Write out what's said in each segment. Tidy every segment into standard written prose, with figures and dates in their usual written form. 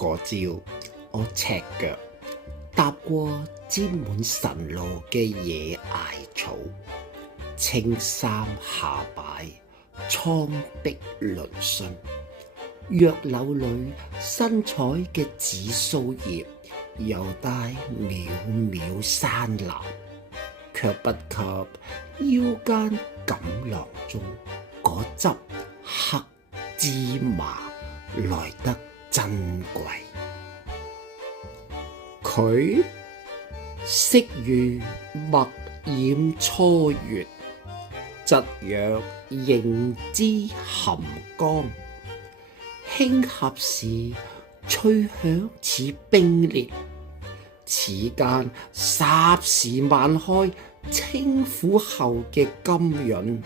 嗰朝，我赤腳踏過沾滿晨露嘅野艾草，青衫下擺，蒼壁嶙峋。藥柳裏新採嘅紫蘇葉，又帶渺渺山嵐，卻不及腰間錦囊中嗰汁黑芝麻來得珍貴。佢色如墨染初月，質若凝脂含江。輕合時脆響似冰裂，此間霎時漫開清苦後嘅甘潤。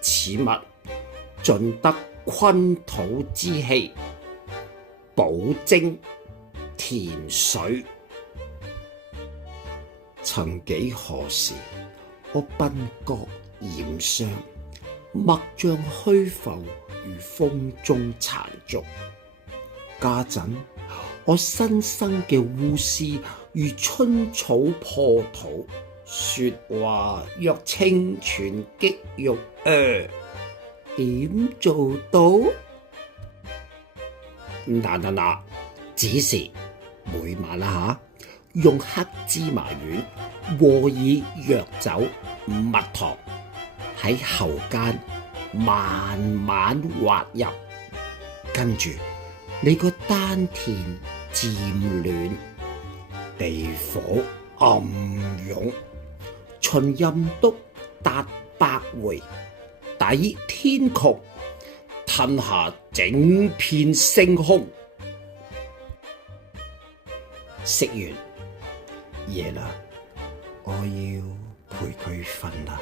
此物盡得昆土之氣，保精填水。曾幾何時，我鬢角染霜，脈象虛浮如風中殘燭。家陣我新生嘅烏絲如春草破土，說話若清泉擊玉，點做到？嗱，只是每晚用黑芝麻丸和以藥酒、蜜糖喺喉間慢慢滑入，跟住你個丹田漸暖，地火暗湧，循任督達百回，抵天穹，吞下整片星空。食完夜啦，我要陪佢瞓啦。